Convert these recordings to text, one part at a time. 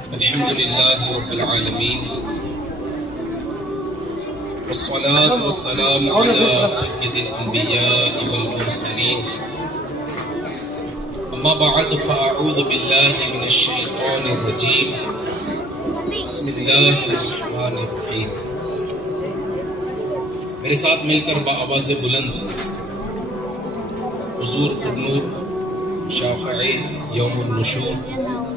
الحمد لله رب العالمين والصلاة والسلام على سيد الأنبياء والمرسلين أما بعد فأعوذ بالله من الشيطان الرجيم بسم الله الرحمن الرحيم. میرے ساتھ مل کر بآواز بلند حضور پرنور شافع یوم النشور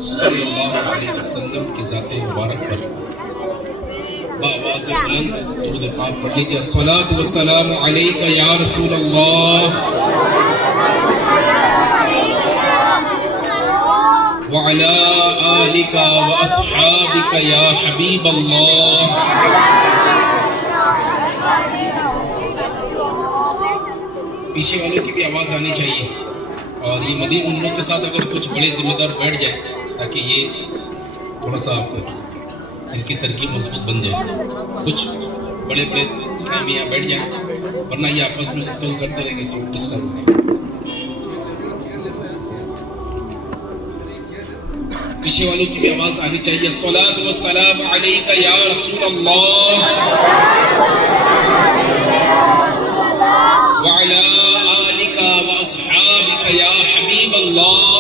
صلی اللہ علیہ وسلم کی ذات مبارک پر بآواز بلند درود پاک پڑھ لیجیے. الصلاۃ والسلام علیک یا رسول اللہ وعلی آلک واصحابک یا حبیب اللہ. پیچھے والوں کی بھی آواز آنی چاہیے اور یہ مدین امنوں کے ساتھ اگر کچھ بڑے ذمہ دار بیٹھ جائے تاکہ یہ تھوڑا سا ان کی ترکیب مضبوط بن جائے. کچھ بڑے بڑے اسلامی یہاں بیٹھ جائیں ورنہ یہ آپس میں گفتگو کرتے رہیں گے تو ڈسٹرب ہوگا. پیچھے والوں کی بھی آواز آنی چاہیے. الصلاۃ والسلام علیک یا رسول اللہ وعلی آلک واصحابک یا حبیب اللہ.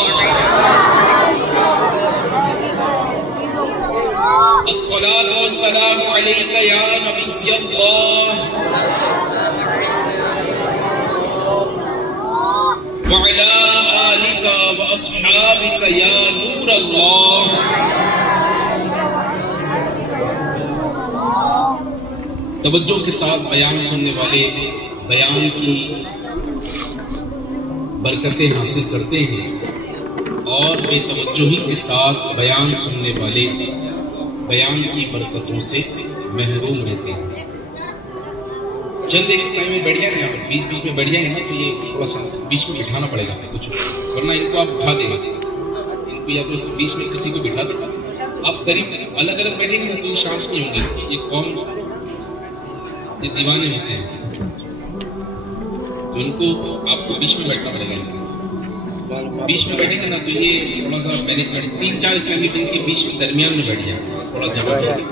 الصلاۃ والسلام علیک یا نبی اللہ وعلی آلک واصحابک یا نور اللہ. توجہ کے ساتھ بیان سننے والے بیان کی برکتیں حاصل کرتے ہیں اور بے توجہی کے ساتھ بیان سننے والے بیان کی برکتوں سے محروم رہتے ہیں. چند ایک ٹائم میں بیٹھ جائیں گے, بیچ بیچ میں بیٹھ جائیں گے نا تو یہ تھوڑا سا بیچ میں بٹھانا پڑے گا کچھ, ورنہ ان کو آپ اٹھا دیں گے. ان کو یا تو بیچ میں کسی کو بٹھا دیں گے. آپ قریب الگ الگ بیٹھیں گے نا تو یہ شانت نہیں ہوں گے. یہ قوم یہ دیوانے ہوتے ہیں تو ان کو آپ کو بیچ میں بیٹھنا پڑے گا. بیچ میں بیٹھیں گے نا تو یہ تھوڑا سا مینجمنٹ 3-4 اسلامی دن کے بیچ میں درمیان میں بیٹھ جائیں, تھوڑا جمع کر کے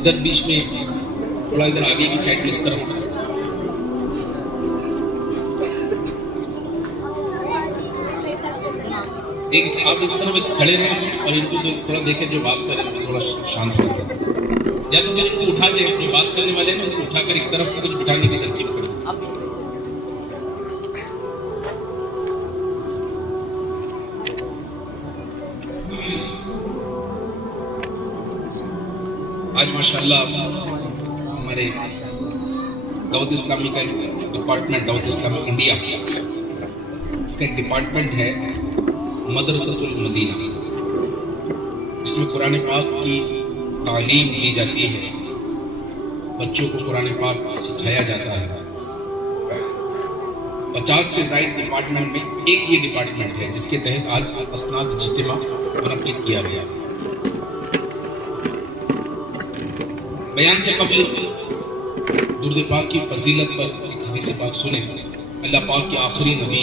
ادھر بیچ میں تھوڑا ادھر آگے کی سائڈ میں اس طرف ایک آپ اس طرح کھڑے رہیں اور ان کو تھوڑا دیکھیں جو بات کر رہے ہیں تھوڑا شانت ہو جائے. یا تو پھر ان کو اٹھا دیں, جو بات کرنے والے ہیں ان کو اٹھا کر ایک طرف کچھ بٹھانے کی ترکیب کریں. آج ماشاءاللہ ہمارے دعوت اسلامی کا ایک ڈپارٹمنٹ, دعوت اسلامی انڈیا, اس کا ایک ڈپارٹمنٹ ہے مدرسۃ المدینہ, جس میں قرآن پاک کی تعلیم دی جاتی ہے, بچوں کو قرآن پاک سکھایا جاتا ہے. 50 سے زائد ڈپارٹمنٹ میں ایک یہ ڈپارٹمنٹ ہے جس کے تحت آج اسناد اجتماع منعقد کیا گیا. بیان سے قبل درود پاک کی فضیلت پر ایک حدیث پاک سنیں. اللہ پاک کے آخری نبی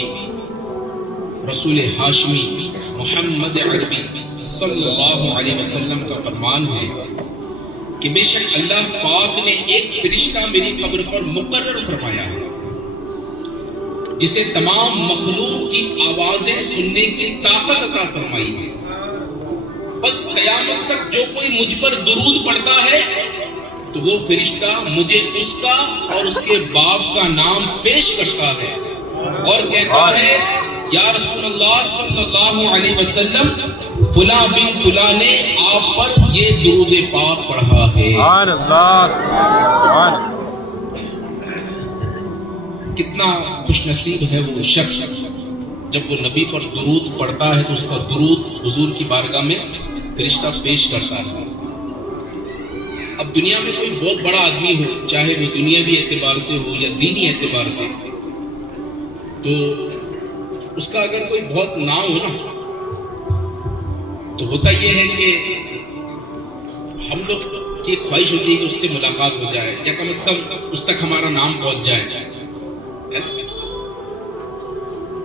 رسول ہاشمی محمد عربی صلی اللہ علیہ وسلم کا فرمان ہے کہ بے شک اللہ پاک نے ایک فرشتہ میری قبر پر مقرر فرمایا ہے جسے تمام مخلوق کی آوازیں سننے کی طاقت عطا فرمائی ہے. بس قیامت تک جو کوئی مجھ پر درود پڑھتا ہے تو وہ فرشتہ مجھے اس کا اور اس کے باپ کا نام پیش کرتا ہے اور کہتا ہے یا رسول اللہ صلی اللہ علیہ وسلم فلاں بن فلاں نے آپ پر یہ درود پاک پڑھا ہے. کتنا خوش نصیب ہے وہ شخص جب وہ نبی پر درود پڑھتا ہے تو اس کا درود حضور کی بارگاہ میں فرشتہ پیش کرتا ہے. اب دنیا میں کوئی بہت بڑا آدمی ہو, چاہے وہ دنیاوی اعتبار سے ہو یا دینی اعتبار سے, تو اس کا اگر کوئی بہت نام ہو نا تو ہوتا یہ ہے کہ ہم لوگ کی خواہش ہوتی ہے کہ اس سے ملاقات ہو جائے یا کم از کم اس تک ہمارا نام پہنچ جائے.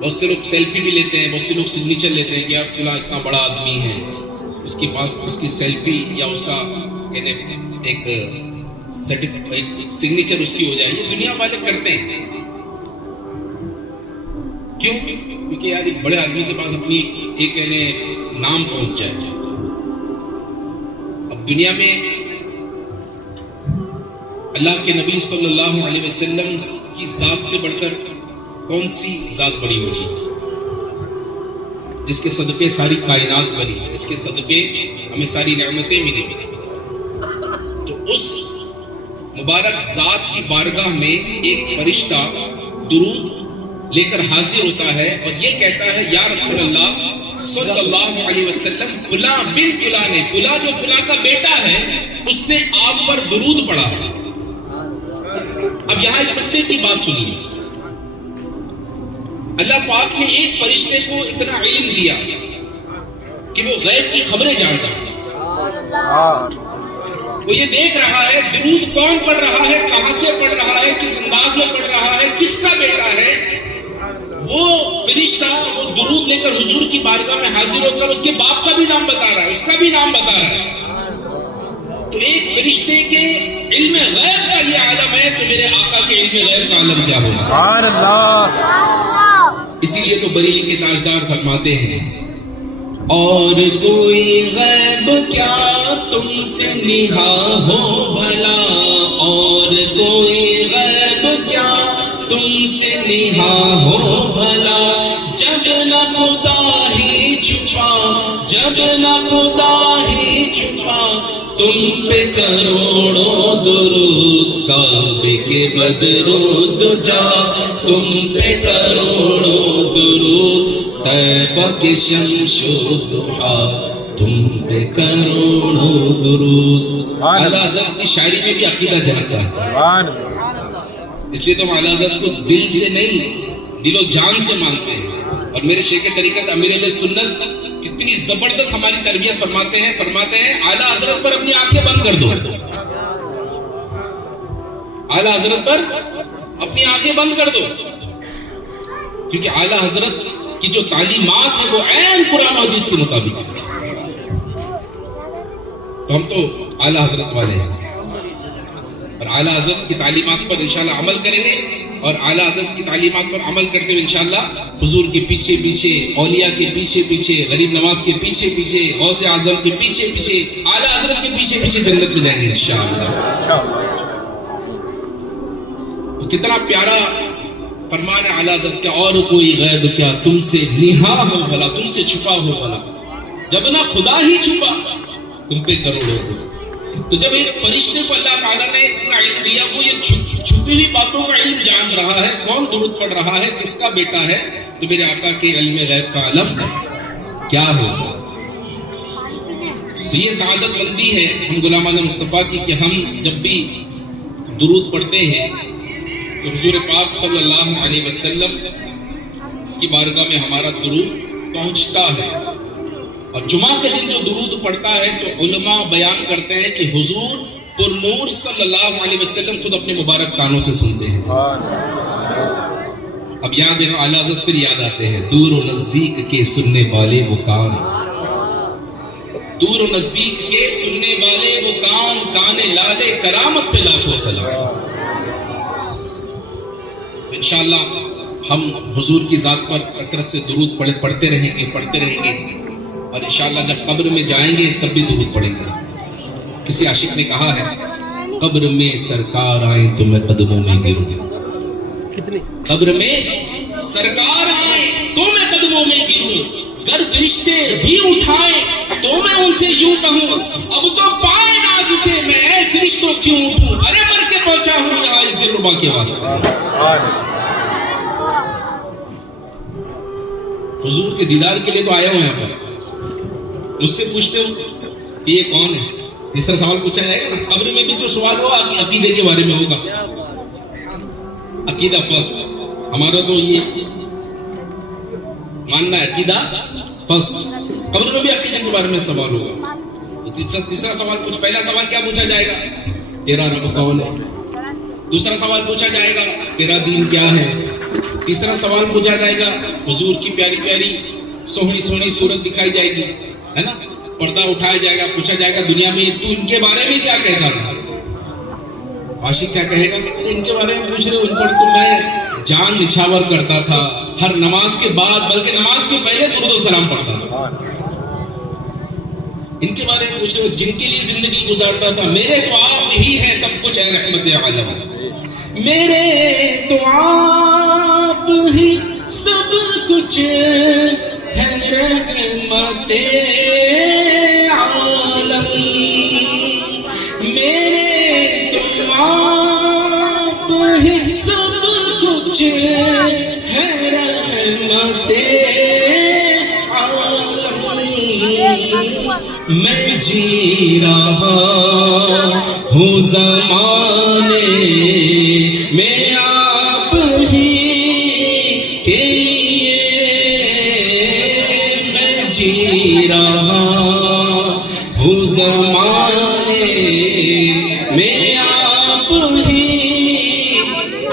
بہت سے لوگ سیلفی بھی لیتے ہیں, بہت سے لوگ سگنیچر لیتے ہیں کہ یار فلاں اتنا بڑا آدمی ہے, اس کے پاس اس کی سیلفی یا اس کا ایک سگنیچر اس کی ہو جائے. یہ دنیا والے کرتے ہیں. کیوں؟ کیونکہ یار ایک بڑے آدمی کے پاس اپنی ایک نام پہنچ جائے. اب دنیا میں اللہ کے نبی صلی اللہ علیہ وسلم کی ذات سے بڑھ کر کون سی ذات بڑی ہو رہی ہے؟ جس کے صدقے ساری کائنات بنی, جس کے صدقے ہمیں ساری نعمتیں ملی. تو اس مبارک ذات کی بارگاہ میں ایک فرشتہ درود لے کر حاضر ہوتا ہے اور یہ کہتا ہے یا رسول اللہ صلی اللہ علیہ وسلم فلاں بن فلاں نے, فلاں جو فلاں کا بیٹا ہے اس نے آپ پر درود پڑھا. اب یہاں ایک بندے کی بات سنیے. اللہ پاک نے ایک فرشتے کو اتنا علم دیا کہ وہ غیب کی خبریں جانتا ہے. وہ یہ دیکھ رہا ہے درود کون پڑھ رہا ہے, کہاں سے پڑھ رہا ہے, کس انداز میں پڑھ رہا ہے, کس کا بیٹا ہے. وہ فرشتہ وہ درود لے کر حضور کی بارگاہ میں حاضر ہو کر اس کے باپ کا بھی نام بتا رہا ہے, اس کا بھی نام بتا رہا ہے. تو ایک فرشتے کے علم غیب کا یہ عالم ہے, تو میرے آقا کے علم غیب کا عالم کیا ہوگا؟ سبحان اللہ. اسی لیے تو بریلی کے تاجدار فرماتے ہیں اور کوئی غیب کیا تم سے نہا ہو بھلا, اور کوئی غیب کیا تم سے نہا ہو بھلا, جب نہ خدا ہی چھپا, جب نہ خدا ہی چھپا تم پہ کروڑوں درود, کعبے کے بدرود جا تم پہ کروڑوں درود, طیبہ کے شمس و ضحا تم پہ کروڑوں درود. اعلیٰ حضرت کی شاعری میں بھی عقیدہ جھلکتا ہے, اس لیے تو ہم اعلیٰ حضرت کو دل سے نہیں دل و جان سے مانتے ہیں. اور میرے شیخ طریقت امیر اہل سنت کتنی زبردست ہماری تربیت فرماتے ہیں اعلیٰ حضرت پر اپنی آنکھیں بند کر دو, اعلیٰ حضرت پر اپنی آنکھیں بند کر دو, کیونکہ اعلیٰ حضرت کی جو تعلیمات ہیں وہ عین قرآن و حدیث کے مطابق ہے. تو ہم تو اعلیٰ حضرت والے ہیں اور اعلیٰ حضرت کی تعلیمات پر انشاءاللہ عمل کریں گے, اور اعلیٰ حضرت کی تعلیمات پر عمل کرتے ہوئے انشاءاللہ حضور کے پیچھے پیچھے, اولیاء کے پیچھے پیچھے, غریب نواز کے پیچھے پیچھے, غوث اعظم کے پیچھے پیچھے, اعلیٰ حضرت کے پیچھے پیچھے جنت میں جائیں گے انشاءاللہ. تو کتنا پیارا فرمان اعلیٰ حضرت کا, اور کوئی غیب کیا تم سے نہا ہو بھلا, تم سے چھپا ہو بھلا, جب نہ خدا ہی چھپا تم پہ کروڑوں درود. تو جب ایک فرشتے کو اللہ تعالیٰ نے اتنا علم دیا, وہ یہ چھپی ہوئی باتوں کا علم جان رہا ہے, کون درود پڑھ رہا ہے, کس کا بیٹا ہے, تو میرے آقا کے علم غیب کا عالم کیا ہوگا. تو یہ سعادت مندی ہے ہم غلامان مصطفیٰ کی کہ ہم جب بھی درود پڑھتے ہیں تو حضور پاک صلی اللہ علیہ وسلم کی بارگاہ میں ہمارا درود پہنچتا ہے. اور جمعہ کے دن جو درود پڑھتا ہے تو علماء بیان کرتے ہیں کہ حضور پر نور صلی اللہ علیہ وسلم خود اپنے مبارک کانوں سے سنتے ہیں. اب یہاں دیکھو اعلیٰ حضرت پھر یاد آتے ہیں, دور و نزدیک کے سننے والے وہ کان, دور و نزدیک کے سننے والے وہ کان, کان لالے کرامت پہ لاکھوں سلام. انشاءاللہ ہم حضور کی ذات پر کثرت سے درود پڑھتے رہیں گے, اور انشاءاللہ جب قبر میں جائیں گے تب بھی درود پڑھیں گے. کسی عاشق نے کہا ہے قبر میں سرکار آئیں تو میں قدموں میں گروں, قبر میں سرکار آئیں تو میں قدموں میں گروں, گر فرشتے بھی اٹھائیں تو میں ان سے یوں کہوں اب تو پائے ناز سے میں اے فرشتوں کیوں اٹھوں, ارے مر کے پہنچا ہوں یہاں اس دل ربا کے واسطے. حضور کے دیدار کے لیے تو آیا ہوں یہاں پر, مجھ سے پوچھتے ہو کہ یہ کون ہے, اس طرح سوال پوچھا جائے گا. قبر میں بھی جو سوال ہوا عقیدے کے بارے میں ہوگا, عقیدہ فرسٹ. ہمارا تو یہ ماننا ہے عقیدہ فرسٹ. قبر میں بھی عقیدے کے بارے میں سوال ہوگا. تیسرا سوال پہلا سوال کیا پوچھا جائے گا, تیرا رب کون ہے. دوسرا سوال پوچھا جائے گا تیرا دین کیا ہے. تیسرا سوال پوچھا جائے گا حضور کی پیاری پیاری سوہنی سوہنی صورت دکھائی جائے گی, ہے نا. پردہ اٹھایا جائے گا, پوچھا جائے گا دنیا میں تو ان کے بارے میں کیا کہتا تھا, عاشق کیا کہے گا, ان کے بارے میں پوچھ رہے ان پر تو میں جان نچھاور کرتا تھا, ہر نماز کے بعد بلکہ نماز کے پہلے درود و سلام پڑھتا تھا. ان کے بارے میں پوچھ رہے جن کے لیے زندگی گزارتا تھا, میرے تو آپ ہی ہیں سب کچھ اے رحمت عالم, میرے تو آپ ہی سب کچھ ہے رحمت عالم, میرے تو آپ ہی سب کچھ ہے رحمت عالم, میں جی رہا ہوں زمانے میں آپ ہی کے لیے, میں جی رہا ہوں زمانے میں آپ ہی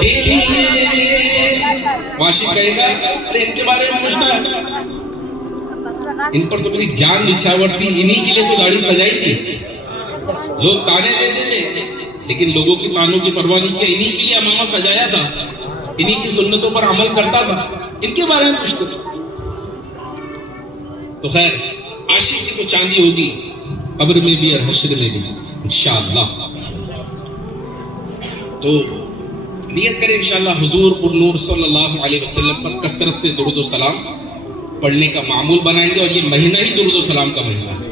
کے لیے. عاشق کہے گا ارے ان کے بارے میں پوچھنا ہے, ان پر تو میری جان نچھاور تھی, انہی کے لیے تو گاڑی سجائی تھی. لوگ تانے دیتے تھے لیکن لوگوں کی تانوں کی پرواہ نہیں کیا, انہی کے لیے امامہ سجایا تھا, انہی کی سنتوں پر عمل کرتا تھا, ان کے بارے میں پوچھتے تھے. تو خیر عاشق کی تو چاندی ہوگی قبر میں بھی اور حشر میں بھی انشاءاللہ. تو نیت کریں انشاءاللہ حضور پر نور صلی اللہ علیہ وسلم پر کثرت سے درود و سلام پڑھنے کا معمول بنائیں گے, اور یہ مہینہ ہی درود و سلام کا مہینہ ہے.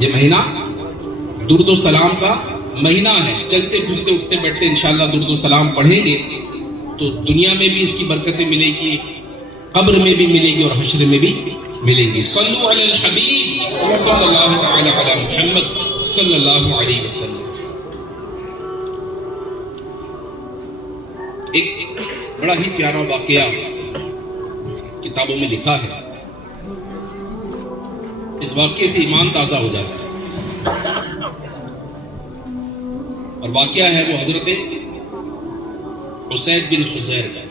یہ مہینہ درود و سلام کا مہینہ ہے. چلتے پھرتے اٹھتے بیٹھتے انشاءاللہ درود و سلام پڑھیں گے تو دنیا میں بھی اس کی برکتیں ملے گی, قبر میں بھی ملے گی اور حشر میں بھی ملیں گی. صلو علی الحبیب صلی اللہ تعالی علی محمد صلی اللہ علیہ وسلم. ایک بڑا ہی پیارا واقعہ کتابوں میں لکھا ہے, اس واقعے سے ایمان تازہ ہو جاتا ہے, اور واقعہ ہے وہ حضرت اسید بن حضیر کا.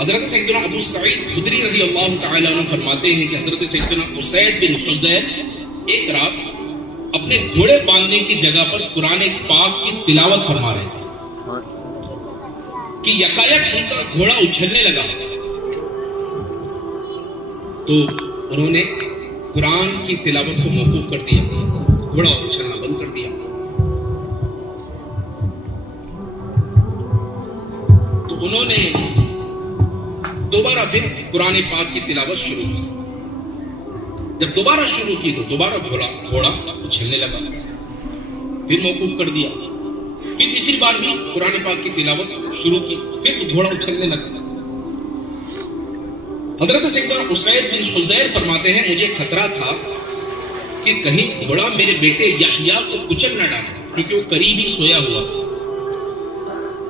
حضرت سیدنا ابو سعید خدری رضی اللہ تعالی عنہ فرماتے ہیں کہ حضرت سیدنا اسید بن حضیر ایک رات اپنے گھوڑے باندھنے کی جگہ پر قرآن پاک کی تلاوت فرما رہے تھے کہ یکایک ان کا گھوڑا اچھلنے لگا. تو انہوں نے قرآن کی تلاوت کو موقوف کر دیا, گھوڑا اچھلنا بند کر دیا. تو انہوں نے دوبارہ پھر قرآن پاک کی تلاوت شروع کی. جب دوبارہ شروع کی تو دوبارہ گھوڑا اچھلنے لگا, پھر موقوف کر دیا. پھر تیسری بار بھی قرآن پاک کی تلاوت شروع کی, پھر گھوڑا اچھلنے لگا. حضرت سیدنا اسید بن حضیر فرماتے ہیں مجھے خطرہ تھا کہ کہیں گھوڑا میرے بیٹے یحییٰ کو کچل نہ ڈالے, کیونکہ وہ قریب ہی سویا ہوا تھا.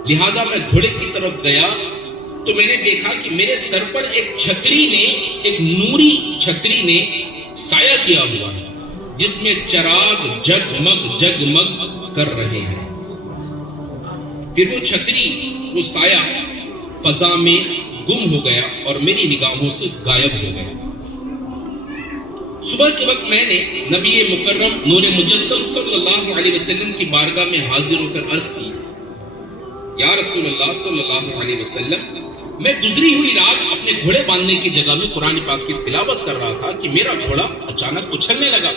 لہٰذا میں گھوڑے کی طرف گیا تو میں نے دیکھا کہ میرے سر پر ایک چھتری نے, ایک نوری چھتری نے سایہ کیا ہوا ہے جس میں چراغ جگمگ جگمگ کر رہے ہیں. پھر وہ چھتری, وہ سایہ فضا میں گم ہو گیا اور میری نگاہوں سے غائب ہو گیا. صبح کے وقت میں نے نبی مکرم نور مجسم صلی اللہ علیہ وسلم کی بارگاہ میں حاضر ہو کر عرض کی, یا رسول اللہ صلی اللہ علیہ وسلم, میں گزری ہوئی رات اپنے گھوڑے باندھنے کی جگہ میں قرآن پاک کی تلاوت کر رہا تھا کہ میرا گھوڑا اچانک اچھلنے لگا.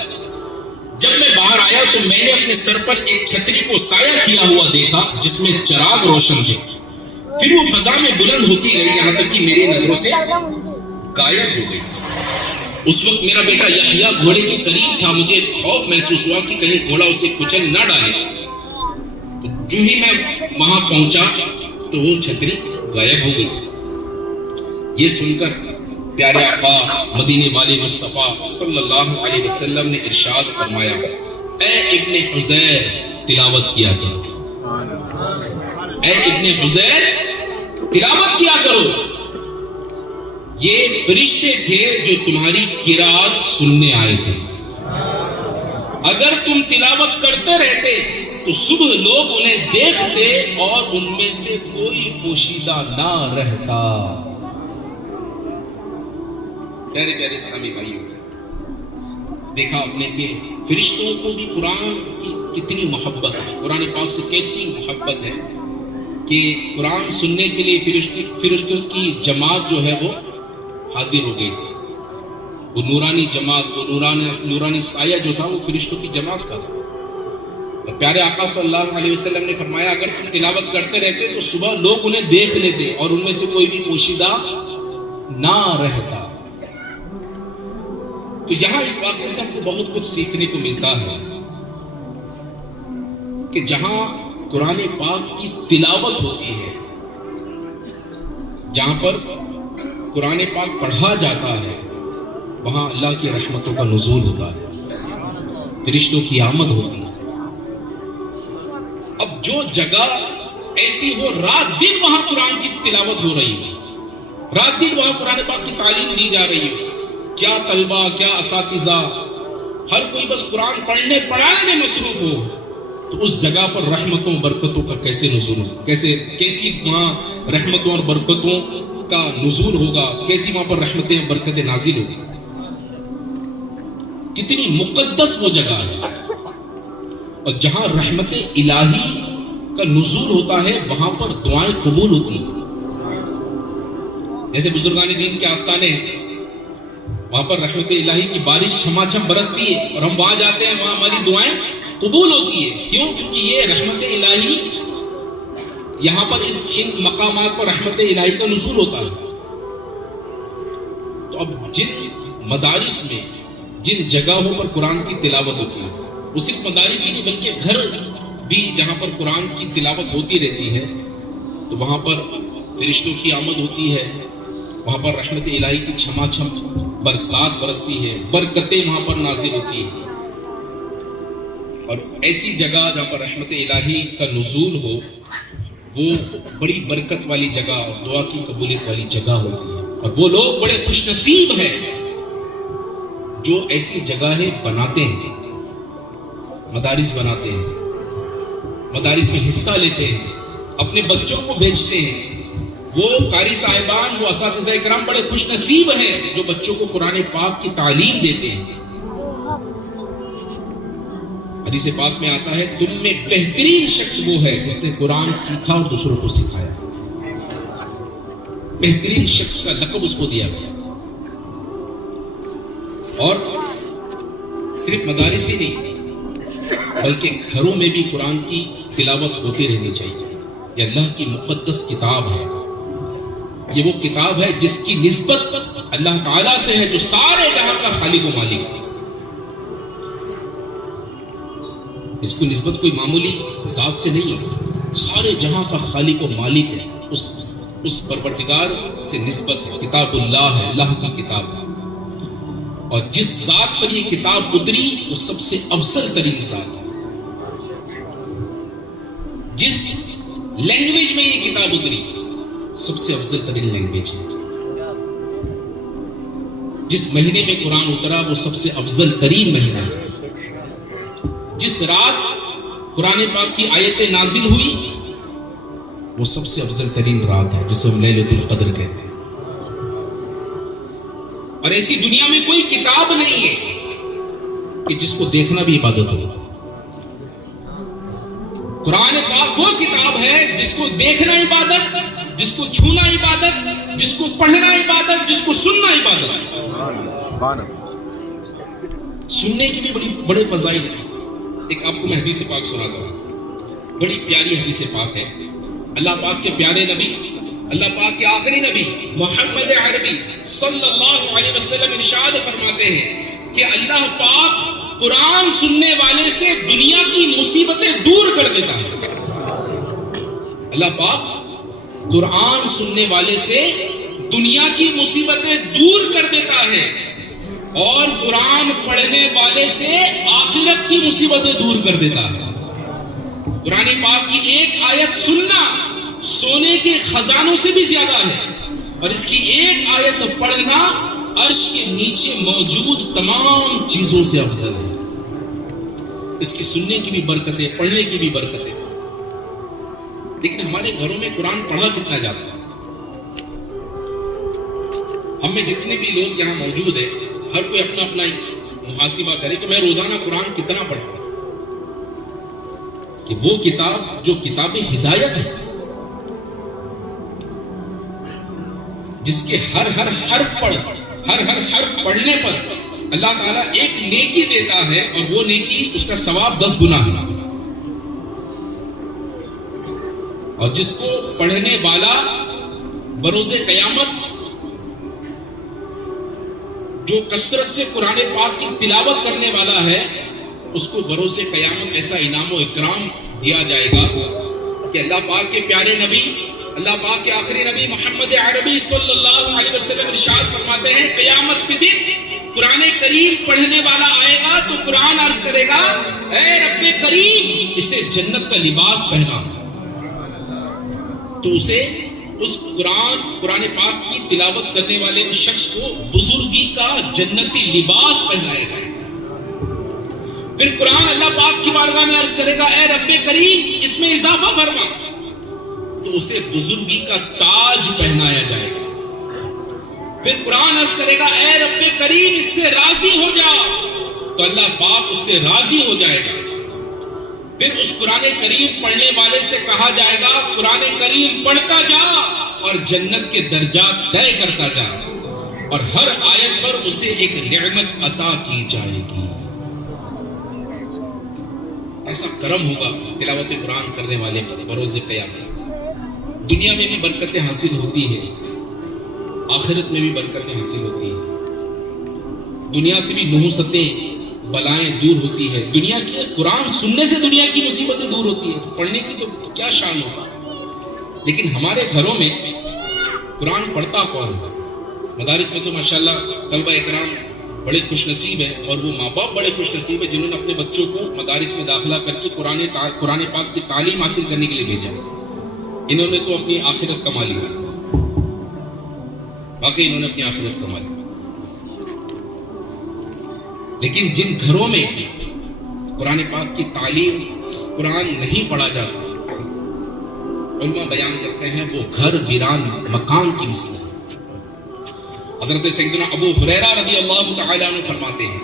جب میں باہر آیا تو میں نے اپنے سر پر ایک چھتری کو سایہ کیا ہوا دیکھا جس میں چراغ روشن تھے. پھر وہ فضا میں بلند ہوتی گئی یہاں تک کہ میری نظروں سے غائب ہو گئی. اس وقت میرا بیٹا یحییٰ گھوڑے کے قریب تھا. مجھے خوف محسوس ہوا کہ کہیں گھوڑا اسے کچل نہ ڈالے. جو ہی میں وہاں پہنچا تو وہ چھتری غائب ہو گئی. یہ سن کر پیارے آقا مدینے والے مصطفیٰ صلی اللہ علیہ وسلم نے ارشاد فرمایا, اے ابن حضیر تلاوت کیا کرو, اے ابن حضیر تلاوت کیا کرو. یہ فرشتے تھے جو تمہاری قرات سننے آئے تھے. اگر تم تلاوت کرتے رہتے تو صبح لوگ انہیں دیکھتے اور ان میں سے کوئی پوشیدہ نہ رہتا. پیارے پیارے اسلامی بھائیوں، دیکھا آپ نے کہ فرشتوں کو بھی قرآن کی کتنی محبت ہے، قرآن پاک سے کیسی محبت ہے کہ قرآن سننے کے لیے فرشتوں کی جماعت جو ہے وہ حاضر ہو گئی تھی۔ وہ نورانی جماعت، وہ نورانی سایہ جو تھا وہ فرشتوں کی جماعت کا تھا۔ اور پیارے آقا صلی اللہ علیہ وسلم نے فرمایا اگر تم تلاوت کرتے رہتے تو صبح لوگ انہیں دیکھ لیتے اور ان میں سے کوئی بھی پوشیدہ نہ رہتا۔ تو یہاں اس واقعے سے ہم کو بہت کچھ سیکھنے کو ملتا ہے کہ جہاں قرآن پاک کی تلاوت ہوتی ہے، جہاں پر قرآن پاک پڑھا جاتا ہے، وہاں اللہ کی رحمتوں کا نزول ہوتا ہے، فرشتوں کی آمد ہوتی ہے۔ اب جو جگہ ایسی ہو، رات دن وہاں قرآن کی تلاوت ہو رہی ہو، رات دن وہاں قرآن پاک کی تعلیم دی جا رہی ہو، کیا طلبہ کیا اساتذہ ہر کوئی بس قرآن پڑھنے پڑھانے میں مصروف ہو، تو اس جگہ پر رحمتوں برکتوں کا کیسے نزول ہو، کیسی وہاں رحمتوں اور برکتوں کا نزول ہوگا، کیسی وہاں پر رحمتیں برکتیں نازل ہوگی۔ کتنی مقدس وہ جگہ ہے، اور جہاں رحمت الہی کا نزول ہوتا ہے وہاں پر دعائیں قبول ہوتی ہیں۔ جیسے بزرگان دین کے آستانے، وہاں پر رحمت الہی کی بارش چھما چھم برستی ہے اور ہم وہاں جاتے ہیں، وہاں ہماری دعائیں قبول ہوتی ہے۔ کیوں؟ کیونکہ یہ رحمت الہی یہاں پر ان مقامات پر رحمت الہی کا نزول ہوتا ہے۔ تو اب جن مدارس میں، جن جگہوں پر قرآن کی تلاوت ہوتی ہے، وہ صرف مدارس ہی نہیں بلکہ گھر بھی جہاں پر قرآن کی تلاوت ہوتی رہتی ہے، تو وہاں پر فرشتوں کی آمد ہوتی ہے، وہاں پر رحمت الہی کی چھما چھم برسات برستی ہے، برکتیں وہاں پر نازل ہوتی ہیں۔ اور ایسی جگہ جہاں پر رحمت الہی کا نزول ہو، وہ بڑی برکت والی جگہ اور دعا کی قبولیت والی جگہ ہوتی ہے۔ اور وہ لوگ بڑے خوش نصیب ہیں جو ایسی جگہیں بناتے ہیں، مدارس بناتے ہیں، مدارس میں حصہ لیتے ہیں، اپنے بچوں کو بھیجتے ہیں۔ وہ قاری صاحبان، وہ اساتذہ کرام بڑے خوش نصیب ہیں جو بچوں کو قرآن پاک کی تعلیم دیتے ہیں۔ حدیث پاک میں آتا ہے تم میں بہترین شخص وہ ہے جس نے قرآن سیکھا اور دوسروں کو سکھایا۔ بہترین شخص کا لقب اس کو دیا گیا۔ اور صرف مدارس ہی نہیں بلکہ گھروں میں بھی قرآن کی تلاوت ہوتی رہنی چاہیے۔ یہ اللہ کی مقدس کتاب ہے، یہ وہ کتاب ہے جس کی نسبت اللہ تعالیٰ سے ہے جو سارے جہاں کا خالق و مالک ہے۔ اس کو نسبت کوئی معمولی ذات سے نہیں ہے، سارے جہاں کا خالق و مالک ہے، اس پروردگار سے نسبت ہے۔ کتاب اللہ ہے، اللہ کی کتاب ہے، اور جس ذات پر یہ کتاب اتری وہ سب سے افضل ترین ذات ہے۔ جس لینگویج میں یہ کتاب اتری سب سے افضل ترین لینگویج ہے۔ جس مہینے میں قرآن اترا وہ سب سے افضل ترین مہینہ ہے۔ جس رات قرآن پاک کی آیتیں نازل ہوئی وہ سب سے افضل ترین رات ہے جسے ہم لیلۃ القدر کہتے ہیں۔ اور ایسی دنیا میں کوئی کتاب نہیں ہے کہ جس کو دیکھنا بھی عبادت ہو۔ قرآن پاک وہ کتاب ہے جس کو دیکھنا عبادت، جس کو چھونا عبادت، جس کو پڑھنا عبادت، جس کو سننا عبادت۔ سننے کی بھی بڑے فضائل ہیں۔ ایک آپ کو میں حدیث پاک سناتا ہوں، بڑی پیاری حدیث پاک ہے۔ اللہ پاک کے پیارے نبی، اللہ پاک کے آخری نبی محمد عربی صلی اللہ علیہ وسلم ارشاد فرماتے ہیں کہ اللہ پاک قرآن سننے والے سے دنیا کی مصیبتیں دور کر دیتا ہے۔ اللہ پاک قرآن سننے والے سے دنیا کی مصیبتیں دور کر دیتا ہے، اور قرآن پڑھنے والے سے آخرت کی مصیبتیں دور کر دیتا ہے۔ قرآن پاک کی ایک آیت سننا سونے کے خزانوں سے بھی زیادہ ہے، اور اس کی ایک آیت پڑھنا عرش کے نیچے موجود تمام چیزوں سے افضل ہے۔ اس کی سننے کی بھی برکتیں، پڑھنے کی بھی برکتیں۔ لیکن ہمارے گھروں میں قرآن پڑھا کتنا جاتا ہے؟ ہم میں جتنے بھی لوگ یہاں موجود ہیں ہر کوئی اپنا اپنا محاسبہ کرے کہ میں روزانہ قرآن کتنا پڑھتا ہوں، کہ وہ کتاب جو کتاب ہدایت ہے، جس کے ہر حرف پڑھنے پر اللہ تعالیٰ ایک نیکی دیتا ہے، اور وہ نیکی اس کا ثواب 10 گنا ہے، اور جس کو پڑھنے والا بروز قیامت جو کثرت سے قرآن پاک کی تلاوت کرنے والا ہے، اس کو بروز قیامت ایسا انعام و اکرام دیا جائے گا کہ اللہ پاک کے پیارے نبی، اللہ پاک کے آخری نبی محمد عربی صلی اللہ علیہ وسلم ارشاد فرماتے ہیں، قیامت کے دن قرآن کریم پڑھنے والا آئے گا تو قرآن عرض کرے گا، اے رب کریم اسے جنت کا لباس پہنا، تو اسے اس قرآن پاک کی تلاوت کرنے والے اس شخص کو بزرگی کا جنتی لباس پہنایا جائے گا۔ پھر قرآن اللہ پاک کی بارگاہ میں عرض کرے گا، اے رب کریم اس میں اضافہ فرما، تو اسے بزرگی کا تاج پہنایا جائے گا۔ پھر قرآن عرض کرے گا، اے رب کریم اس سے راضی ہو جا، تو اللہ پاک اس سے راضی ہو جائے گا۔ پھر اس قرآن کریم پڑھنے والے سے کہا جائے گا، قرآن کریم پڑھتا جا اور جنت کے درجات طے کرتا جا، اور ہر آیت پر اسے ایک نعمت عطا کی جائے گی۔ ایسا کرم ہوگا تلاوت قرآن کرنے والے پر بروز قیامت۔ دنیا میں بھی برکتیں حاصل ہوتی ہے، آخرت میں بھی برکتیں حاصل ہوتی ہے، دنیا سے بھی نحوستیں بلائیں دور ہوتی ہے، دنیا کی قرآن سننے سے دنیا کی مصیبتیں دور ہوتی ہے، پڑھنے کی تو کیا شان ہوگا۔ لیکن ہمارے گھروں میں قرآن پڑھتا کون ہے؟ مدارس میں تو ماشاءاللہ طلبہ اکرام بڑے خوش نصیب ہیں، اور وہ ماں باپ بڑے خوش نصیب ہیں جنہوں نے اپنے بچوں کو مدارس میں داخلہ کر کے قرآن پاک کی تعلیم حاصل کرنے کے لیے بھیجا۔ انہوں نے تو اپنی آخرت کما لی، واقعی انہوں نے اپنی آخرت کما لی۔ لیکن جن گھروں میں قرآن پاک کی تعلیم، قرآن نہیں پڑھا جاتا، علماء بیان کرتے ہیں وہ گھر ویران مکان کی مثل ہے۔ حضرت سیدنا ابو ہریرہ رضی اللہ تعالیٰ عنہ فرماتے ہیں،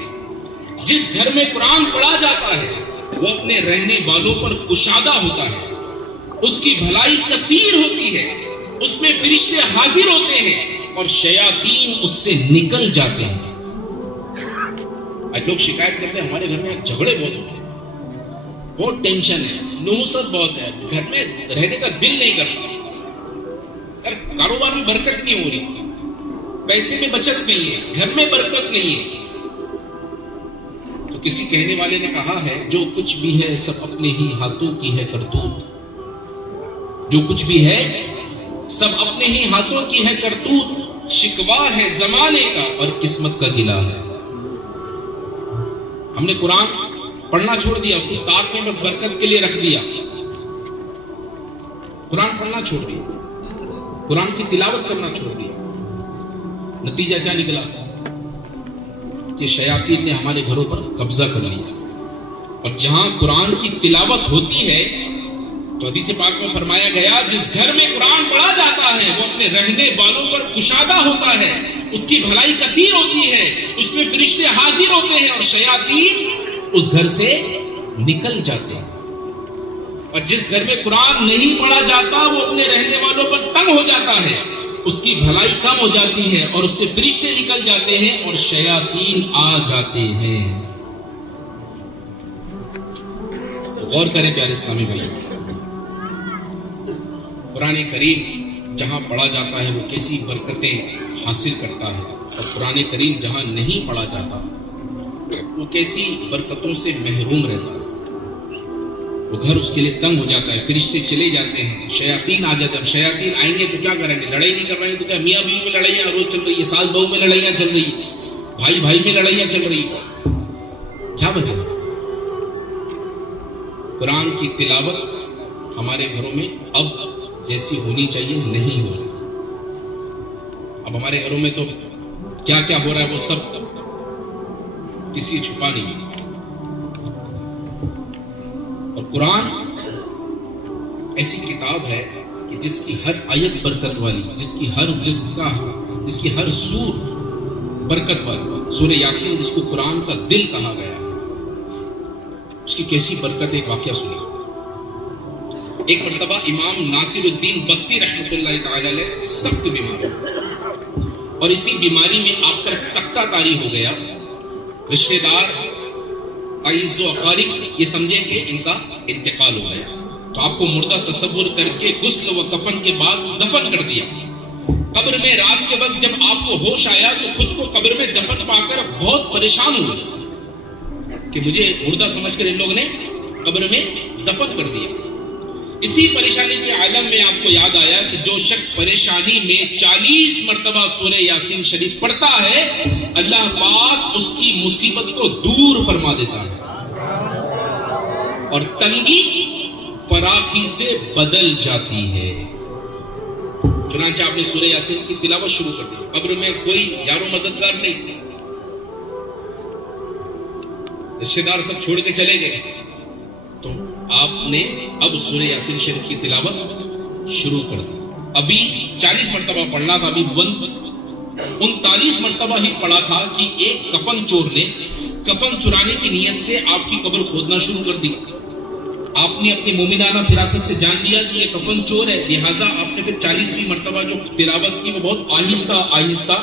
جس گھر میں قرآن پڑھا جاتا ہے وہ اپنے رہنے والوں پر کشادہ ہوتا ہے، اس کی بھلائی کثیر ہوتی ہے، اس میں فرشتے حاضر ہوتے ہیں اور شیاطین اس سے نکل جاتے ہیں۔ آج لوگ شکایت کرتے ہیں ہمارے گھر میں جھگڑے بہت ہوتے ہیں، بہت ٹینشن ہے، نحوست بہت ہے، گھر میں رہنے کا دل نہیں کرتا، کاروبار میں برکت نہیں ہو رہی، پیسے میں بچت نہیں ہے، گھر میں برکت نہیں ہے۔ تو کسی کہنے والے نے کہا ہے، جو کچھ بھی ہے سب اپنے ہی ہاتھوں کی ہے کرتوت، جو کچھ بھی ہے سب اپنے ہی ہاتھوں کی ہے کرتوت، شکوا ہے زمانے کا اور قسمت کا گلہ ہے۔ ہم نے قرآن پڑھنا چھوڑ دیا، اس کو تاک میں بس برکت کے لیے رکھ دیا، قرآن پڑھنا چھوڑ دیا، قرآن کی تلاوت کرنا چھوڑ دیا۔ نتیجہ کیا نکلا کہ شیاطین نے ہمارے گھروں پر قبضہ کر لیا، اور جہاں قرآن کی تلاوت ہوتی ہے تو حدیث پاک میں فرمایا گیا، جس گھر میں قرآن پڑھا جاتا ہے وہ اپنے رہنے والوں پر کشادہ ہوتا ہے، اس کی بھلائی کثیر ہوتی ہے، اس میں فرشتے حاضر ہوتے ہیں اور شیاطین اس گھر سے نکل جاتے ہیں۔ اور جس گھر میں قرآن نہیں پڑھا جاتا وہ اپنے رہنے والوں پر تنگ ہو جاتا ہے، اس کی بھلائی کم ہو جاتی ہے اور اس سے فرشتے نکل جاتے ہیں اور شیاطین آ جاتے ہیں۔ غور کریں پیارے اسلامی بھائیوں، قرآن کریم جہاں پڑھا جاتا ہے وہ کیسی برکتیں حاصل کرتا ہے، اور قرآن کریم جہاں نہیں پڑھا جاتا وہ کیسی برکتوں سے محروم رہتا ہے۔ وہ گھر اس کے لیے تنگ ہو جاتا ہے، فرشتے چلے جاتے ہیں، شیاطین آ جاتے ہیں۔ شیاطین آئیں گے تو کیا کریں گے؟ لڑائی نہیں کر رہے ہیں تو کیا میاں بیوی میں لڑائیاں روز چل رہی ہے، ساس بہو میں لڑائیاں چل رہی ہے، بھائی بھائی میں لڑائیاں چل رہی ہے، کیا وجہ ہے؟ قرآن کی تلاوت ہمارے گھروں میں اب جیسی ہونی چاہیے نہیں ہو۔ اب ہمارے گھروں میں تو کیا کیا ہو رہا ہے وہ سب کسی چھپا نہیں۔ اور قرآن ایسی کتاب ہے کہ جس کی ہر آیت برکت والی، جس اس کی ہر سور برکت والی. سورہ یاسین جس کو قرآن کا دل کہا گیا، اس کی کیسی برکت. ایک واقعہ سنیے. ایک مرتبہ امام ناصر الدین بستی رحمۃ اللہ تعالی علیہ سخت بیمار ہے، اور اسی بیماری میں آپ کا سختہ طاری ہو گیا. رشتہ دار، عزیز و اقارب یہ سمجھیں کہ ان کا انتقال ہو گیا، تو آپ کو مردہ تصور کر کے غسل و کفن کے بعد دفن کر دیا. قبر میں رات کے وقت جب آپ کو ہوش آیا تو خود کو قبر میں دفن پا کر بہت پریشان ہوئے کہ مجھے مردہ سمجھ کر ان لوگوں نے قبر میں دفن کر دیا. اسی پریشانی کے عالم میں آپ کو یاد آیا کہ جو شخص پریشانی میں 40 مرتبہ سورہ یاسین شریف پڑھتا ہے، اللہ پاک اس کی مصیبت کو دور فرما دیتا ہے اور تنگی فراخی سے بدل جاتی ہے. چنانچہ آپ نے سورہ یاسین کی تلاوت شروع کر دی. قبر میں کوئی یار و مددگار نہیں، رشتہ دار سب چھوڑ کے چلے گئے، تو آپ نے اب سورہ یاسین شریف کی تلاوت شروع کر دی. ابھی 40 مرتبہ پڑھنا تھا، ابھی 39 مرتبہ ہی پڑھا تھا کہ ایک کفن چور نے کفن چرانے کی نیت سے آپ کی قبر کھودنا شروع کر دی. آپ نے اپنی مومنانہ فراست سے جان لیا کہ یہ کفن چور ہے، لہٰذا آپ نے پھر 40ویں مرتبہ جو تلاوت کی وہ بہت آہستہ آہستہ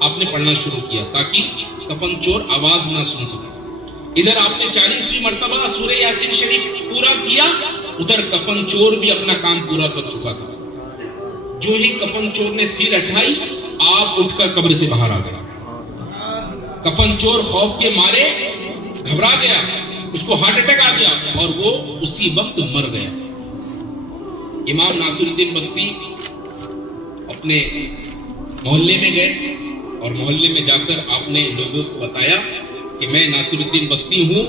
آپ نے پڑھنا شروع کیا تاکہ کفن چور آواز نہ سن سکے. ادھر آپ نے 40ویں مرتبہ سورہ یاسین شریف پورا کیا، ادھر کفن چور بھی اپنا کام پورا کر چکا تھا. جو ہی کفن چور نے سیر اٹھائی، آپ اٹھ کر قبر سے باہر آ گئے. کفن چور خوف کے مارے گھبرا گیا، اس کو ہارٹ اٹیک آ گیا اور وہ اسی وقت مر گیا. امام ناصر الدین بستی اپنے محلے میں گئے اور محلے میں جا کر آپ نے لوگوں کو بتایا کہ میں ناصر الدین بستی ہوں،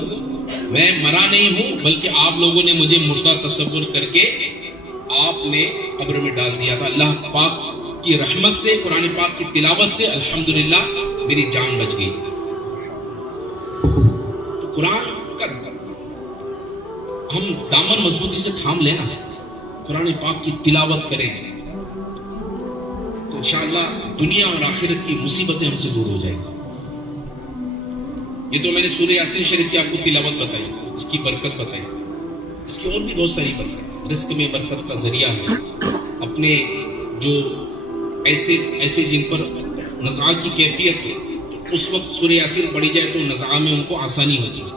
میں مرا نہیں ہوں، بلکہ آپ لوگوں نے مجھے مردہ تصور کر کے آپ نے قبر میں ڈال دیا تھا. اللہ پاک کی رحمت سے، قرآن پاک کی تلاوت سے الحمدللہ میری جان بچ گئی. تو قرآن کا ہم دامن مضبوطی سے تھام لینا، قرآن پاک کی تلاوت کریں تو انشاءاللہ دنیا اور آخرت کی مصیبتیں ہم سے دور ہو جائیں گی. یہ تو میں نے سورہ یاسین شریف کی آپ کو تلاوت بتائی، اس کی برکت بتائی. اس کی اور بھی بہت ساری برکت، رزق میں برکت کا ذریعہ ہے. اپنے جو ایسے جن پر نزعہ کی کیفیت ہے، اس وقت سورہ یاسین پڑھی جائے تو نزعہ میں ان کو آسانی ہوتی ہے.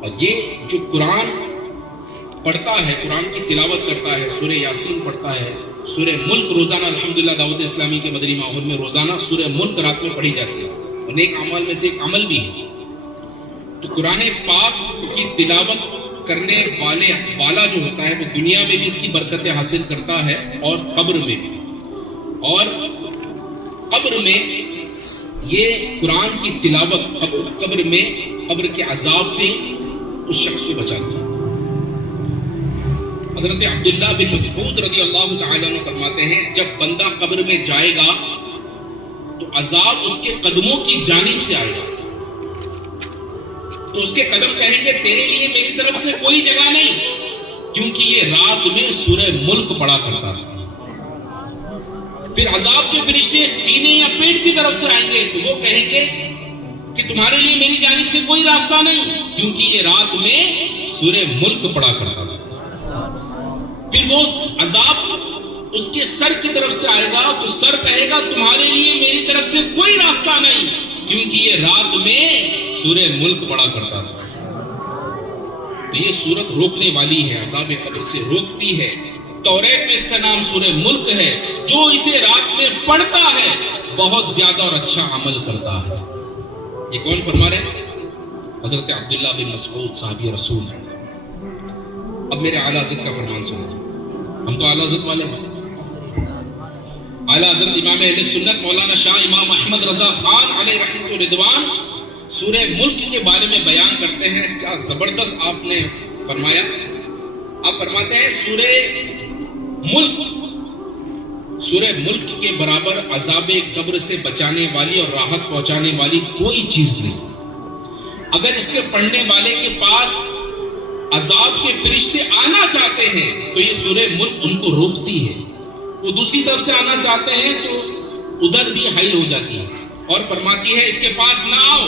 اور یہ جو قرآن پڑھتا ہے، قرآن کی تلاوت کرتا ہے، سورہ یاسین پڑھتا ہے، سورہ ملک روزانہ الحمدللہ دعوت اسلامی کے مدنی ماحول میں روزانہ سورہ ملک رات میں پڑھی جاتی ہے، اور نیک اعمال میں سے ایک عمل بھی ہے. تو قرآن پاک کی تلاوت کرنے والا جو ہوتا ہے وہ دنیا میں بھی اس کی برکتیں حاصل کرتا ہے اور قبر میں بھی. اور قبر میں یہ قرآن کی تلاوت قبر میں قبر کے عذاب سے اس شخص کو بچاتی ہے. حضرت عبداللہ بن مسعود رضی اللہ تعالیٰ عنہ فرماتے ہیں جب بندہ قبر میں جائے گا تو عذاب اس کے قدموں کی جانب سے آئے گا. تو اس کے قدم کہیں گے تیرے لیے میری طرف سے کوئی جگہ نہیں، کیونکہ یہ رات میں سورہ ملک پڑھا کرتا تھا. پھر عذاب کے فرشتے سینے یا پیٹ کی طرف سے آئیں گے تو وہ کہیں گے کہ تمہارے لیے میری جانب سے کوئی راستہ نہیں، کیونکہ یہ رات میں سورہ ملک پڑھا کرتا تھا. پھر وہ عذاب اس کے سر کی طرف سے آئے گا تو سر کہے گا تمہارے لیے میری طرف سے کوئی راستہ نہیں، کیونکہ یہ رات میں سورہ ملک پڑھا کرتا تھا. تو یہ سورت روکنے والی ہے، عذاب قبر سے روکتی ہے. توریت میں اس کا نام سورہ ملک ہے. جو اسے رات میں پڑھتا ہے بہت زیادہ اور اچھا عمل کرتا ہے. یہ کون فرما رہے ہیں؟ حضرت عبداللہ بن مسعود صحابی رسول ہیں. اب میرے اعلیٰ حضرت کا فرمان سنیں. ہم تو اعلیٰ حضرت والے ہیں. اعلیٰ حضرت امام اہل سنت مولانا شاہ امام احمد رضا خان علیہ رحمۃ و رضوان سورہ ملک کے بارے میں بیان کرتے ہیں. کیا زبردست آپ نے فرمایا. آپ فرماتے ہیں سورہ ملک کے برابر عذاب قبر سے بچانے والی اور راحت پہنچانے والی کوئی چیز نہیں. اگر اس کے پڑھنے والے کے پاس عذاب کے فرشتے آنا چاہتے ہیں تو یہ سورہ ملک ان کو روکتی ہے. وہ دوسری طرف سے آنا چاہتے ہیں تو ادھر بھی حائل ہو جاتی ہے اور فرماتی ہے اس کے پاس نہ آؤ،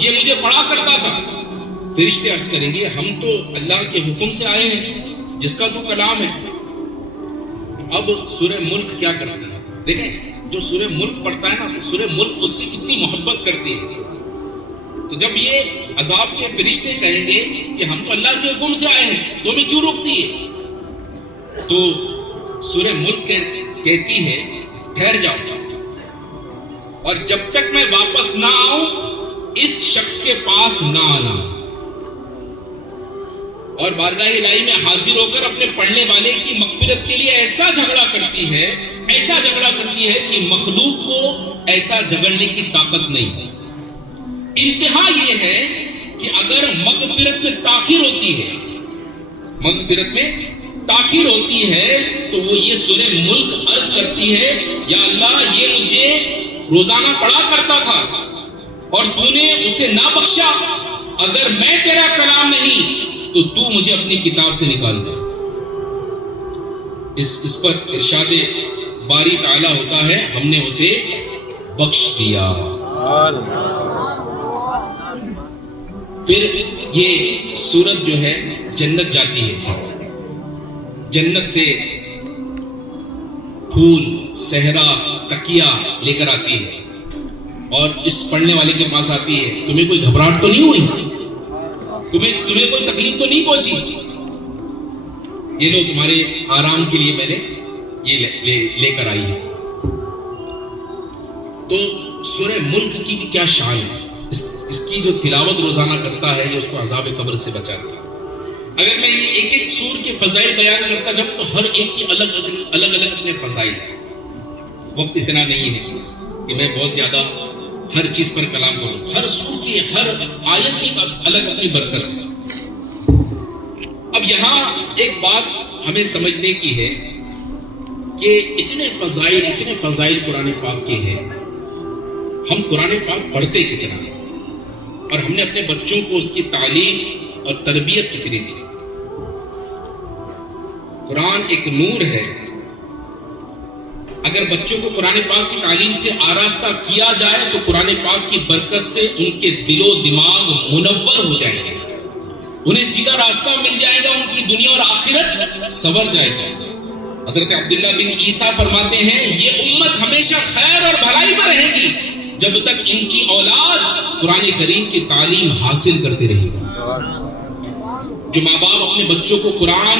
یہ مجھے پڑھا کرتا تھا۔ فرشتے عرض کریں گے ہم تو اللہ کے حکم سے آئے ہیں جس کا تو کلام ہے۔ اب سورہ ملک کیا کرتی ہے؟ دیکھیں جو سورہ ملک پڑھتا ہے نا تو سورہ ملک اس سے کتنی محبت کرتی ہے۔ تو جب یہ عذاب کے فرشتے کہیں گے کہ ہم تو اللہ کے حکم سے آئے ہیں تو ہمیں کیوں روکتی ہے، تو سورہ ملک کہتی ہے ٹھہر جاؤ، اور جب تک میں واپس نہ آؤں اس شخص کے پاس نہ آنا۔ اور بارگاہ الہی میں حاضر ہو کر اپنے پڑھنے والے کی مغفرت کے لیے ایسا جھگڑا کرتی ہے کہ مخلوق کو ایسا جھگڑنے کی طاقت نہیں۔ انتہا یہ ہے کہ اگر مغفرت میں تاخیر ہوتی ہے تو وہ یہ سورہ ملک عرض کرتی ہے یا اللہ یہ مجھے روزانہ پڑھا کرتا تھا اور تو نے اسے نہ بخشا، اگر میں تیرا کلام نہیں تو تو مجھے اپنی کتاب سے نکال دے۔ اس پر ارشاد باری تعالی ہوتا ہے ہم نے اسے بخش دیا۔ پھر یہ سورت جو ہے جنت جاتی ہے، جنت سے پھول، صحرا، تکیا لے کر آتی ہے اور اس پڑھنے والے کے پاس آتی ہے۔ تمہیں کوئی گھبراہٹ تو نہیں ہوئی؟ تمہیں کوئی تکلیف تو نہیں پہنچی؟ یہ لو تمہارے آرام کے لیے میں نے یہ لے کر آئی ہے۔ تو سورہ ملک کی بھی کیا شان ہے، اس کی جو تلاوت روزانہ کرتا ہے یہ اس کو عذاب قبر سے بچاتا ہے۔ اگر میں یہ ایک ایک سور کے فضائل بیان کرتا جب تو ہر ایک کی الگ اپنے فضائل ہیں۔ وقت اتنا نہیں ہے کہ میں بہت زیادہ ہر چیز پر کلام کروں، ہر سور کی ہر آیت کی الگ اپنی برکت ہے۔ اب یہاں ایک بات ہمیں سمجھنے کی ہے کہ اتنے فضائل قرآن پاک کے ہیں، ہم قرآن پاک پڑھتے کتنا اور ہم نے اپنے بچوں کو اس کی تعلیم اور تربیت کتنی دی۔ قرآن ایک نور ہے، اگر بچوں کو قرآن پاک کی تعلیم سے آراستہ کیا جائے تو قرآن پاک کی برکت سے ان کے دل و دماغ منور ہو جائیں گے، انہیں سیدھا راستہ مل جائے گا، ان کی دنیا اور آخرت سنور جائے گا۔ حضرت عبداللہ بن عیسیٰ فرماتے ہیں یہ امت ہمیشہ خیر اور بھلائی میں رہے گی جب تک ان کی اولاد قرآن کریم کی تعلیم حاصل کرتے رہے گا۔ جو ماں باپ اپنے بچوں کو قرآن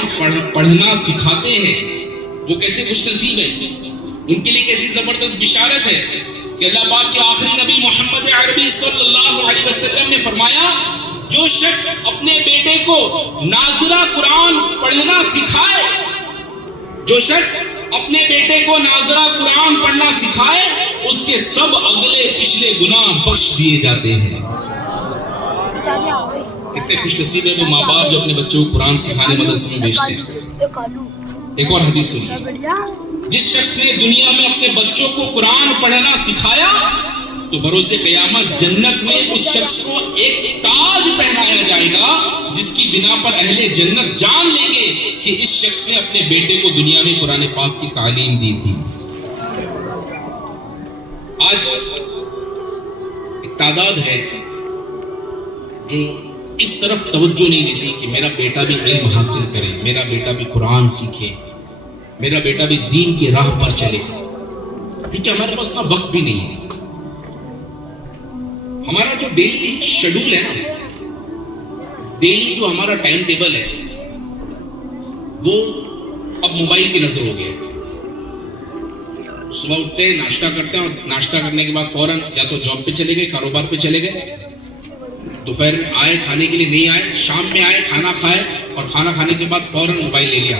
پڑھنا سکھاتے ہیں وہ کیسے خوش نصیب ہیں، ان کے لیے کیسی زبردست بشارت ہے کہ اللہ پاک کے آخری نبی محمد عربی صلی اللہ علیہ وسلم نے فرمایا جو شخص اپنے بیٹے کو ناظرہ قرآن پڑھنا سکھائے، جو شخص اپنے بیٹے کو ناظرہ قرآن پڑھنا سکھائے اس کے سب اگلے پچھلے گناہ بخش دیے جاتے ہیں۔ کتنے خوش نصیب ہیں وہ ماں باپ جو اپنے بچوں کو قرآن سکھانے مدرسے میں بھیجتے ہیں۔ ایک اور حدیث سنیے، جس شخص نے دنیا میں اپنے بچوں کو قرآن پڑھنا سکھایا تو بروز قیامت جنت میں اس شخص کو ایک تاج پہنایا جائے گا جس کی بنا پر اہل جنت جان لیں گے کہ اس شخص نے اپنے بیٹے کو دنیا میں قرآن پاک کی تعلیم دی تھی۔ آج ایک تعداد ہے جو اس طرف توجہ نہیں دیتی کہ میرا بیٹا بھی علم حاصل کرے، میرا بیٹا بھی قرآن سیکھے، میرا بیٹا بھی دین کی راہ پر چلے، کیونکہ ہمارے پاس اتنا وقت بھی نہیں ہے۔ ہمارا جو ڈیلی شیڈول ہے نا، ڈیلی جو ہمارا ٹائم ٹیبل ہے وہ اب موبائل کی نظر ہو گیا ہے۔ صبح اٹھتے ہیں، ناشتہ کرتے ہیں اور ناشتہ کرنے کے بعد فوراً یا تو جاب پہ چلے گئے، کاروبار پہ چلے گئے، دوپہر میں آئے کھانے کے لیے نہیں آئے، شام میں آئے کھانا کھائے اور کھانا کھانے کے بعد فوراً موبائل لے لیا۔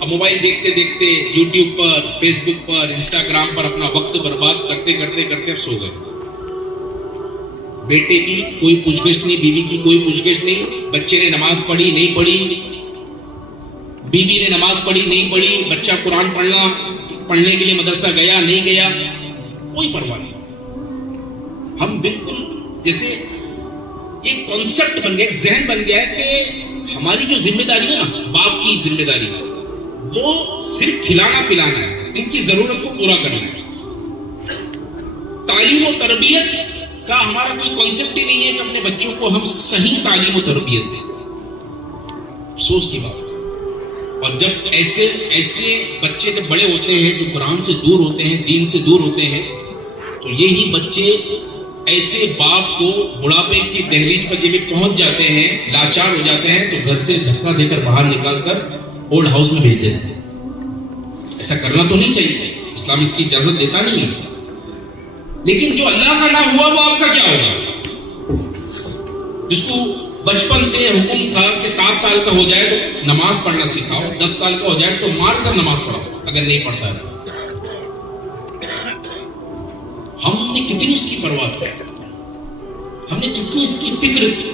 اب موبائل دیکھتے دیکھتے یوٹیوب پر، فیس بک پر، انسٹاگرام پر اپنا وقت برباد کرتے کرتے کرتے اب سو گئے۔ بیٹے کی کوئی پوچھ گچھ نہیں، بیوی کی کوئی پوچھ گچھ نہیں، بچے نے نماز پڑھی نہیں پڑھی، بیوی نے نماز پڑھی نہیں پڑھی، بچہ قرآن پڑھنے کے لیے مدرسہ گیا نہیں گیا، کوئی پرواہ نہیں۔ ہم بالکل جیسے ایک کانسیپٹ بن گیا، ایک ذہن بن گیا ہے کہ ہماری جو ذمہ داری ہے نا، باپ کی ذمہ داری، وہ صرف کھلانا پلانا ہے، ان کی ضرورت کو پورا کرنا ہے۔ تعلیم و تربیت کا ہمارا کوئی کانسیپٹ ہی نہیں ہے کہ اپنے بچوں کو ہم صحیح تعلیم و تربیت دیں۔ افسوس کی بات۔ اور جب ایسے بچے جب بڑے ہوتے ہیں جو قرآن سے دور ہوتے ہیں، دین سے دور ہوتے ہیں، تو یہی بچے ایسے باپ کو بڑھاپے کی دہلیز پر جب پہنچ جاتے ہیں، لاچار ہو جاتے ہیں، تو گھر سے دھکا دے کر باہر نکال کر اولڈ ہاؤس میں بھیج دیتے ہیں۔ ایسا کرنا تو نہیں چاہیے، اسلام اس کی اجازت دیتا نہیں ہے۔ لیکن جو اللہ کا نہ ہوا وہ آپ کا کیا ہوگا؟ جس کو بچپن سے حکم تھا کہ 7 سال کا ہو جائے تو نماز پڑھنا سکھاؤ، 10 سال کا ہو جائے تو مار کر نماز پڑھاؤ اگر نہیں پڑھتا ہے تو۔ ہم نے کتنی اس کی پرواہ کی، ہم نے کتنی اس کی فکر کی،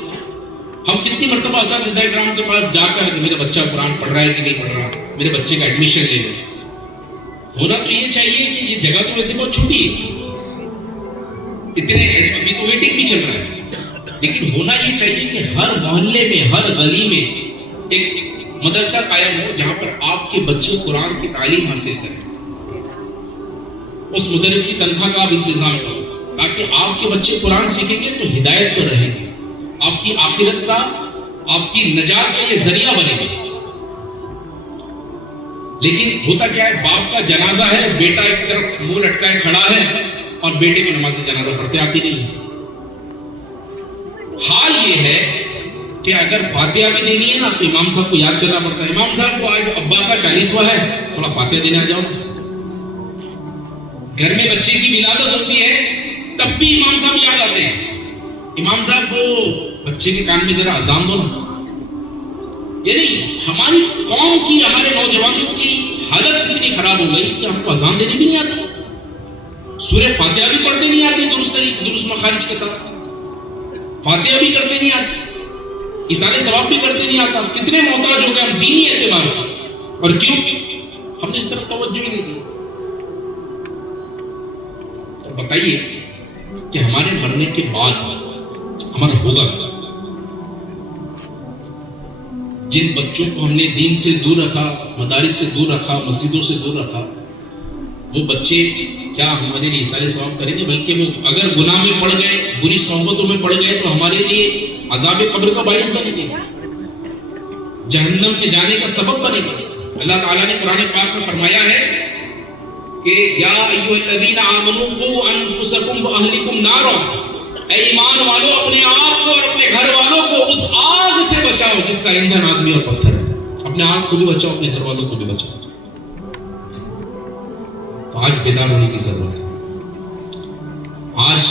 ہم کتنی مرتبہ اساتذہ کرام کے پاس جا کر میرا بچہ قرآن پڑھ رہا ہے کہ نہیں پڑھ رہا، میرے بچے کا ایڈمیشن لے لو۔ ہونا تو یہ چاہیے کہ یہ جگہ تو ویسے بہت چھوٹی ہے، اتنے ابھی تو ویٹنگ بھی چل رہا ہے، لیکن ہونا یہ چاہیے کہ ہر محلے میں، ہر گلی میں ایک مدرسہ قائم ہو جہاں پر آپ کے بچے قرآن کی تعلیم حاصل کریں۔ اس مدرس کی تنخواہ کا آپ انتظام کرو تاکہ آپ کے بچے قرآن سیکھیں گے تو ہدایت پر رہیں گے، آپ کی آخرت کا، آپ کی نجات کا یہ ذریعہ بنے گا۔ لیکن ہوتا کیا ہے، باپ کا جنازہ ہے، بیٹا ایک طرف منہ لٹکائے کھڑا ہے اور بیٹے کو نماز جنازہ پڑھتے آتی نہیں۔ حال یہ ہے کہ اگر فاتحہ بھی دینی ہے نا تو امام صاحب کو یاد کرنا پڑتا ہے، امام صاحب کو آج ابا کا 40واں ہے، تھوڑا فاتحہ دینے آ جاؤ۔ گھر میں بچے کی ولادت ہوتی ہے تب بھی امام صاحب یاد آتے ہیں، امام صاحب کو بچے کے کان میں ذرا اذان دو نا۔ یعنی ہماری قوم کی، ہمارے نوجوانوں کی حالت کتنی خراب ہو گئی کہ ہم کو اذان دینے بھی نہیں آتی، سورہ فاتحہ بھی پڑھتے نہیں آتے درست مخارج کے ساتھ، فاتحہ بھی کرتے نہیں آتے، ایصال ثواب بھی کرتے نہیں آتا۔ کتنے محتاج ہو گئے ہم دینی اعتبار سے، اور کیوں؟ ہم نے اس طرف توجہ ہی نہیں دی۔ تو بتائیے کہ ہمارے مرنے کے بعد ہمارا ہوگا کیا؟ جن بچوں کو ہم نے دین سے دور رکھا، مدارس سے دور رکھا، مسجدوں سے دور رکھا، وہ بچے کیا ہمارے لیے ایصال ثواب کریں گے؟ بلکہ وہ اگر گناہ میں پڑ گئے، بری صحبتوں میں پڑ گئے تو ہمارے لیے عذاب قبر کا باعث بنے گے، جہنم میں جانے کا سبب بنے گا۔ اللہ تعالیٰ نے قرآن پاک میں فرمایا ہے کہ یا ایھا الذین آمنوا قوا انفسکم واہلکم نارا، اے ایمان والو اپنے آپ کو اور اپنے گھر والوں کو اس آگ سے بچاؤ جس کا ایندھن آدمی اور پتھر ہے۔ اپنے آپ کو بھی بچاؤ، اپنے گھر والوں کو بھی بچاؤ۔ تو آج بیدار ہونے کی ضرورت ہے، آج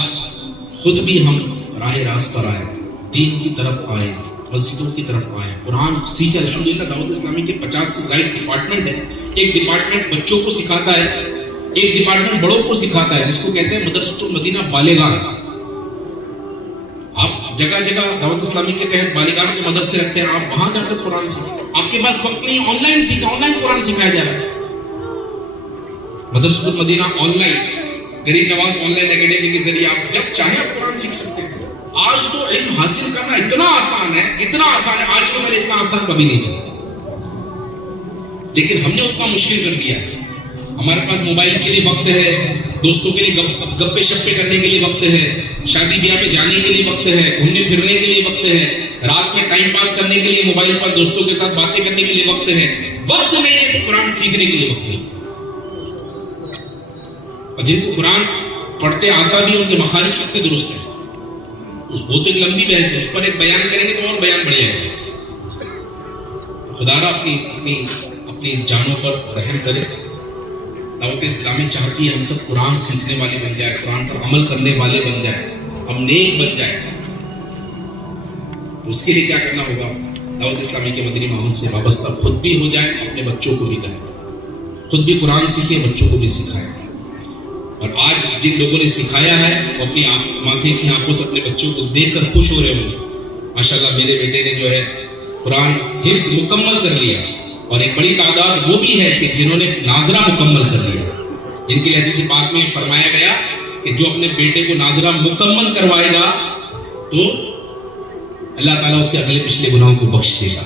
خود بھی ہم راہ راست پر آئے، دین کی طرف آئے، مسجدوں کی طرف آئے، قرآن سیکھے۔ الحمدللہ دعوت اسلامی کے 50 سے زائد ڈپارٹمنٹ ہے۔ ایک ڈپارٹمنٹ بچوں کو سکھاتا ہے، ایک ڈپارٹمنٹ بڑوں کو سکھاتا ہے، جس کو کہتے ہیں مدرسۃ المدینہ بالغان۔ آپ جگہ جگہ دعوت اسلامی کے تحت بالغان کے مدرسے رکھتے ہیں، آپ وہاں جا کر قرآن سیکھیں۔ آپ کے پاس وقت نہیں، آن لائن سیکھیں، آن لائن قرآن سکھایا جا رہا ہے۔ مدرسۃ المدینہ آن لائن، غریب نواز آن لائن اکیڈمی کے ذریعے آپ جب چاہیں آپ قرآن سیکھ سکتے ہیں۔ آج تو علم حاصل کرنا اتنا آسان ہے، اتنا آسان ہے، آج تو میں نے اتنا آسان کبھی نہیں تھا، لیکن ہم نے اتنا مشکل کر دیا ہے۔ ہمارے پاس موبائل کے لیے وقت ہے، دوستوں کے لیے گپے شپے کرنے کے لیے وقت ہے، شادی بیاہ میں جانے کے لیے وقت ہے، گھومنے پھرنے کے لیے وقت ہے، رات میں ٹائم پاس کرنے کے لیے موبائل پر دوستوں کے ساتھ باتیں کرنے کے لیے وقت ہے۔ وقت نہیں ہے تو قرآن سیکھنے کے لیے وقت نہیں۔ اور جن کو قرآن پڑھتے آتا بھی ان کے مخارج کتنے درست ہیں، وہ تو ایک لمبی بحث ہے، اس پر ایک بیان کریں گے تو اور بیان بڑھ جائے گا۔ خدا را اپنی جانوں پر رحم کرے۔ دعوت اسلامی چاہتی ہے ہم سب قرآن سیکھنے والے بن جائے، قرآن پر عمل کرنے والے بن جائے، ہم نیک بن جائیں۔ اس کے لیے کیا کرنا ہوگا؟ دعوت اسلامی کے مدنی ماحول سے وابستہ خود بھی ہو جائے، اپنے بچوں کو بھی کریں، خود بھی قرآن سیکھیں، بچوں کو بھی سکھائیں۔ اور آج جن لوگوں نے سکھایا ہے وہ اپنی ماتھے کی آنکھوں سے اپنے بچوں کو دیکھ کر خوش ہو رہے ہوں۔ ماشاءاللہ میرے بیٹے نے جو ہے قرآن حفظ مکمل کر لیا، اور ایک بڑی تعداد وہ بھی ہے کہ جنہوں نے ناظرہ مکمل کر لیا، جن کے لیے حدیث پاک میں فرمایا گیا کہ جو اپنے بیٹے کو ناظرہ مکمل کروائے گا تو اللہ تعالیٰ اس کے اگلے پچھلے گناہوں کو بخش دے گا۔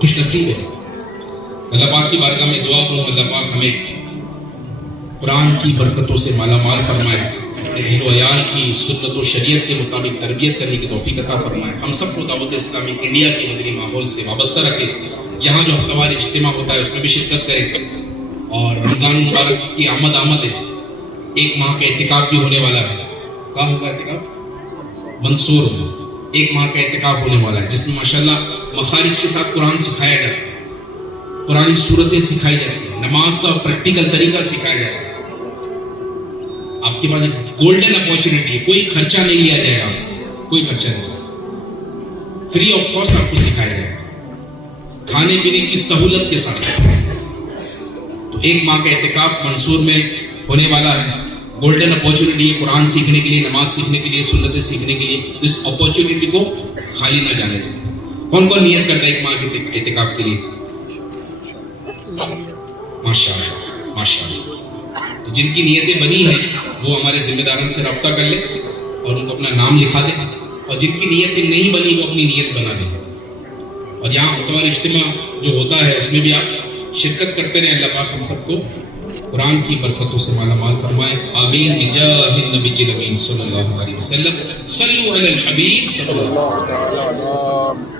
خوش نصیب ہے۔ اللہ پاک کی بارگاہ میں دعا کروں اللہ پاک ہمیں قرآن کی برکتوں سے مالا مال فرمائے، اہل و عیال کی سنت و شریعت کے مطابق تربیت کرنے کی توفیق عطا فرمائے، ہم سب کو دعوت اسلامی انڈیا کے مدنی ماحول سے وابستہ رکھے، جہاں جو ہفتہ وار اجتماع ہوتا ہے اس میں بھی شرکت کرے، اور رمضان مبارک کی آمد ہے، ایک ماہ کا اعتکاف بھی ہونے والا ہے، کہاں ہوگا اعتکاف؟ منصور میں ایک ماہ کا اعتکاف ہونے والا ہے، جس میں ماشاءاللہ مخارج کے ساتھ قرآن سکھایا جاتا ہے، قرآن صورتیں سکھائی جاتی ہیں، نماز کا پریکٹیکل طریقہ سکھایا جاتا ہے۔ آپ کے پاس ایک گولڈن اپورچونٹی ہے، کوئی خرچہ نہیں لیا جائے گا آپ سے، کوئی خرچہ نہیں، فری آف کاسٹ آپ کو سکھایا جائے گا، کھانے پینے کی سہولت کے ساتھ۔ تو ایک ماہ کا اعتکاف منصور میں ہونے والا ہے، گولڈن اپورچونٹی ہے قرآن سیکھنے کے لیے، نماز سیکھنے کے لیے، سنتیں سیکھنے کے لیے، اس اپورچونٹی کو خالی نہ جانے دو۔ کون کون نیت کرتا ہے ایک ماہ کے اعتکاف کے لیے؟ ماشاءاللہ ماشاءاللہ۔ تو جن کی نیتیں بنی ہیں وہ ہمارے ذمہ داران سے رابطہ کر لیں اور ان کو اپنا نام لکھا دیں، اور جن کی نیتیں نہیں بنی وہ اپنی نیت بنا لیں، اور یہاں اتوار اجتماع جو ہوتا ہے اس میں بھی آپ شرکت کرتے رہیں۔ اللہ پاک ہم سب کو قرآن کی برکتوں سے مالا مال فرمائے، آمین بجاہ النبی الامین صلی اللہ علیہ وسلم۔ صلو علی الحبیب صلی اللہ علیہ وسلم۔